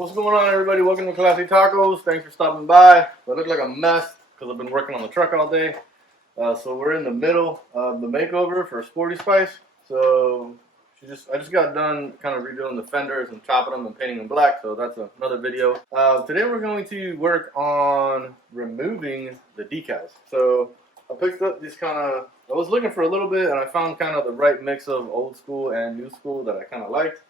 What's going on, everybody? Welcome to Classy Tacos. Thanks for stopping by. I look like a mess because I've been working on the truck all day. So we're in the middle of the makeover for Sporty Spice. So I just got done kind of redoing the fenders and chopping them and painting them black. So that's another video. Today we're going to work on removing the decals. So I picked up these I was looking for a little bit, and I found kind of the right mix of old school and new school that I kind of liked.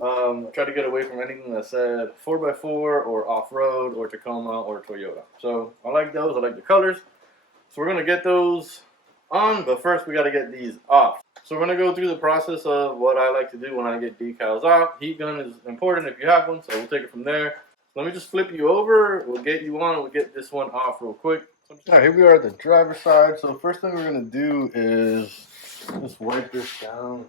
I tried to get away from anything that said 4x4 or off-road or Tacoma or Toyota. So I like those. I like the colors. So we're going to get those on, but first we got to get these off. So we're going to go through the process of what I like to do when I get decals off. Heat gun is important if you have one, so we'll take it from there. Let me just flip you over. We'll get you on. We'll get this one off real quick. All right, here we are at the driver's side. So the first thing we're going to do is just wipe this down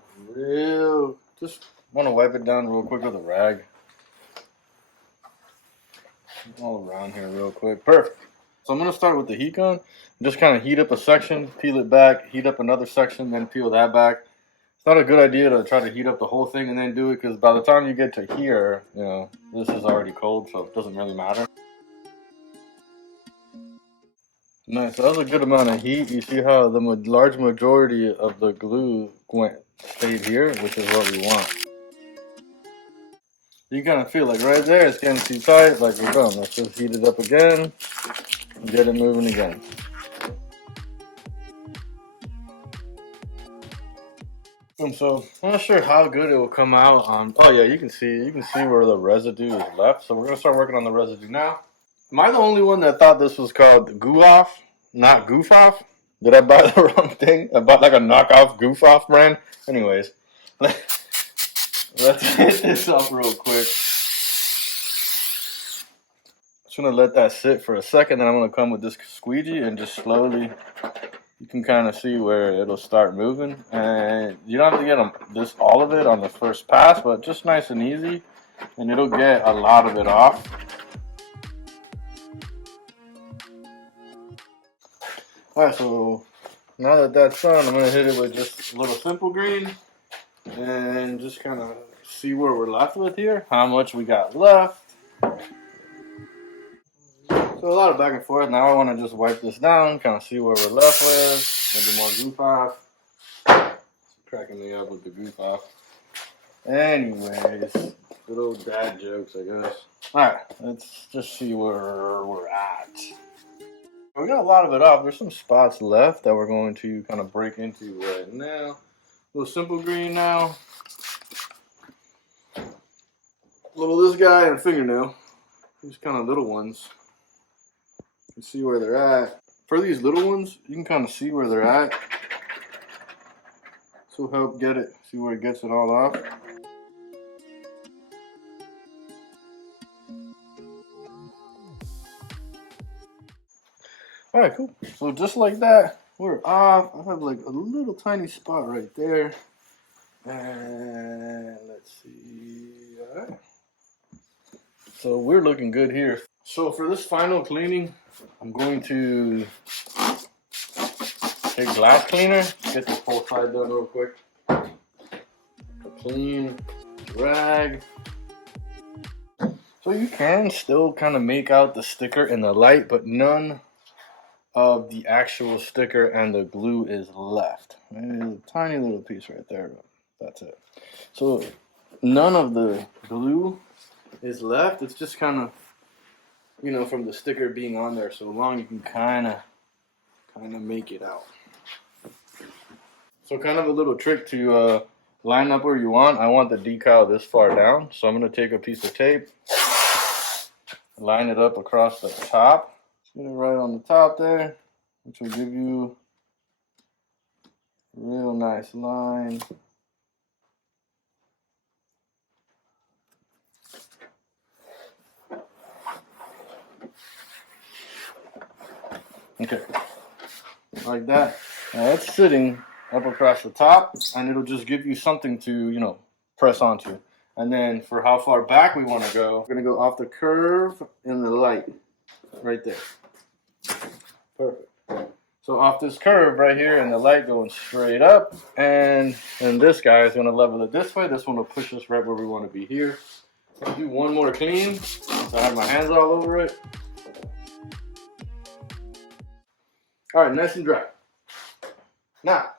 want to wipe it down real quick with a rag. All around here real quick. Perfect. So I'm going to start with the heat gun. Just kind of heat up a section, peel it back, heat up another section, then peel that back. It's not a good idea to try to heat up the whole thing and then do it, because by the time you get to here, this is already cold, so it doesn't really matter. Nice. So that was a good amount of heat. You see how the large majority of the glue stayed here, which is what we want. You kind of feel like right there it's getting too tight, like we're done. Let's just heat it up again and get it moving again. And so I'm not sure how good it will come out on. Oh yeah, you can see where the residue is left. So we're gonna start working on the residue now. Am I the only one that thought this was called Goo Off, not Goof Off? Did I buy the wrong thing? I bought like a knockoff Goof Off brand. Anyways, let's hit this up real quick. Just gonna let that sit for a second, then I'm gonna come with this squeegee and just slowly. You can kind of see where it'll start moving, and you don't have to get all of it on the first pass, but just nice and easy, and it'll get a lot of it off. Alright, so now that that's done, I'm going to hit it with just a little simple green and just kind of see where we're left with here, how much we got left. So a lot of back and forth. Now I want to just wipe this down, kind of see where we're left with. Maybe more goof off. Cracking me up with the goof off. Anyways, good old dad jokes, I guess. Alright, let's just see where we're at. We got a lot of it off. There's some spots left that we're going to kind of break into right now. A little simple green now. A little of this guy and a fingernail. These kind of little ones. You can see where they're at. For these little ones, you can kind of see where they're at. This will help get it, see where it gets it all off. Alright, cool. So just like that, we're off. I have like a little tiny spot right there. And let's see. Alright. So we're looking good here. So for this final cleaning, I'm going to take glass cleaner, get this whole side done real quick. Clean rag. So you can still kind of make out the sticker in the light, but none of the actual sticker and the glue is left. There's a tiny little piece right there, but that's it. So none of the glue is left. It's just kind of, from the sticker being on there so long, you can kind of make it out. So kind of a little trick to line up where you want. I want the decal this far down, so I'm going to take a piece of tape, line it up across the top. Get it right on the top there, which will give you a real nice line. Okay, like that. Now it's sitting up across the top, and it'll just give you something to, press onto. And then for how far back we want to go, we're going to go off the curve in the light, right there. Perfect. So off this curve right here and the light going straight up, and then this guy is going to level it this way. This one will push us right where we want to be here. I'll do one more clean, so I have my hands all over it. Alright, nice and dry. Now,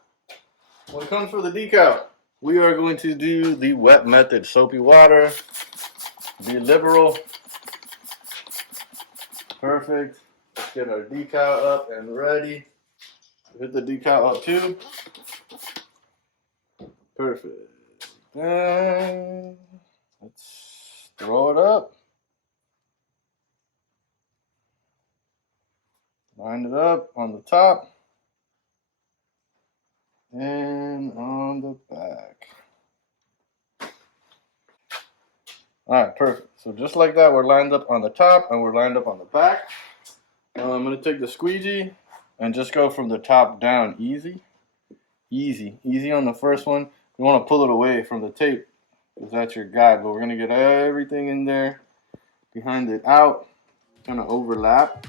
when it comes for the decal, we are going to do the wet method. Soapy water, be liberal. Perfect. Let's get our decal up and ready. Hit the decal up too. Perfect. And let's throw it up. Line it up on the top and on the back. Alright, perfect. So just like that, we're lined up on the top and we're lined up on the back. I'm going to take the squeegee and just go from the top down. Easy. Easy on the first one. You want to pull it away from the tape because that's your guide. But we're going to get everything in there, behind it out, kind of overlap.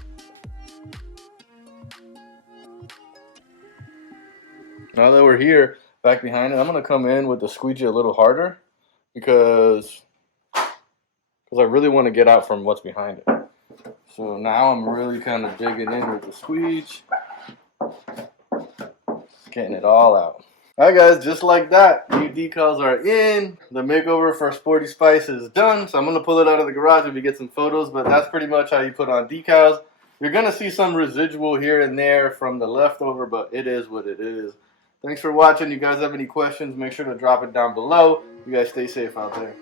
Now that we're here, back behind it, I'm going to come in with the squeegee a little harder because I really want to get out from what's behind it. So now I'm really kind of digging in with the squeegee, getting it all out. Alright guys, just like that, new decals are in. The makeover for Sporty Spice is done. So I'm going to pull it out of the garage and we get some photos, but that's pretty much how you put on decals. You're going to see some residual here and there from the leftover, but it is what it is. Thanks for watching. You guys have any questions, make sure to drop it down below. You guys stay safe out there.